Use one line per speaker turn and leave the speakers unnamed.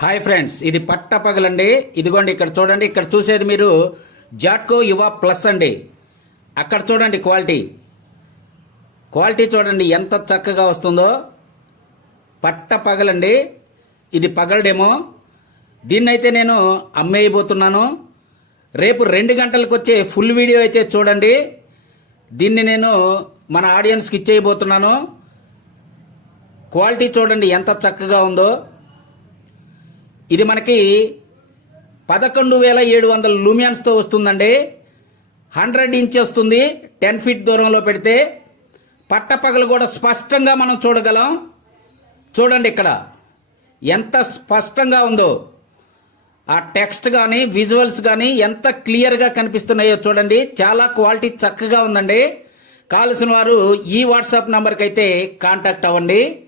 Hi friends ఇది పట్ట పగలండి ఇదిగోండి ఇక్కడ చూడండి ఇక్కడ చూసేది మీరు జాట్కో యువ ప్లస్ అండి. అక్కడ చూడండి క్వాలిటీ. క్వాలిటీ చూడండి ఎంత చక్కగా వస్తుందో. పట్ట పగలండి ఇది పగలడేమో దీన్నైతే నేను అమ్మేయబోతున్నాను. రేపు రెండు గంటలకు వచ్చే ఫుల్ వీడియో అయితే చూడండి. దీన్ని నేను మన ఆడియన్స్కి ఇచ్చేయబోతున్నాను. క్వాలిటీ చూడండి ఎంత చక్కగా ఉందో. ఇది మనకి పదకొండు వేల ఏడు వందల లూమియన్స్తో వస్తుందండి. హండ్రెడ్ ఇంచ్ వస్తుంది. టెన్ ఫీట్ దూరంలో పెడితే పట్టపగలు కూడా స్పష్టంగా మనం చూడగలం. చూడండి ఇక్కడ. ఎంత స్పష్టంగా ఉందో. ఆ టెక్స్ట్ కానీ విజువల్స్ కానీ ఎంత క్లియర్గా కనిపిస్తున్నాయో చూడండి. చాలా క్వాలిటీ చక్కగా ఉందండి. కావలసిన వారు ఈ వాట్సాప్ నెంబర్కి అయితే కాంటాక్ట్ అవ్వండి.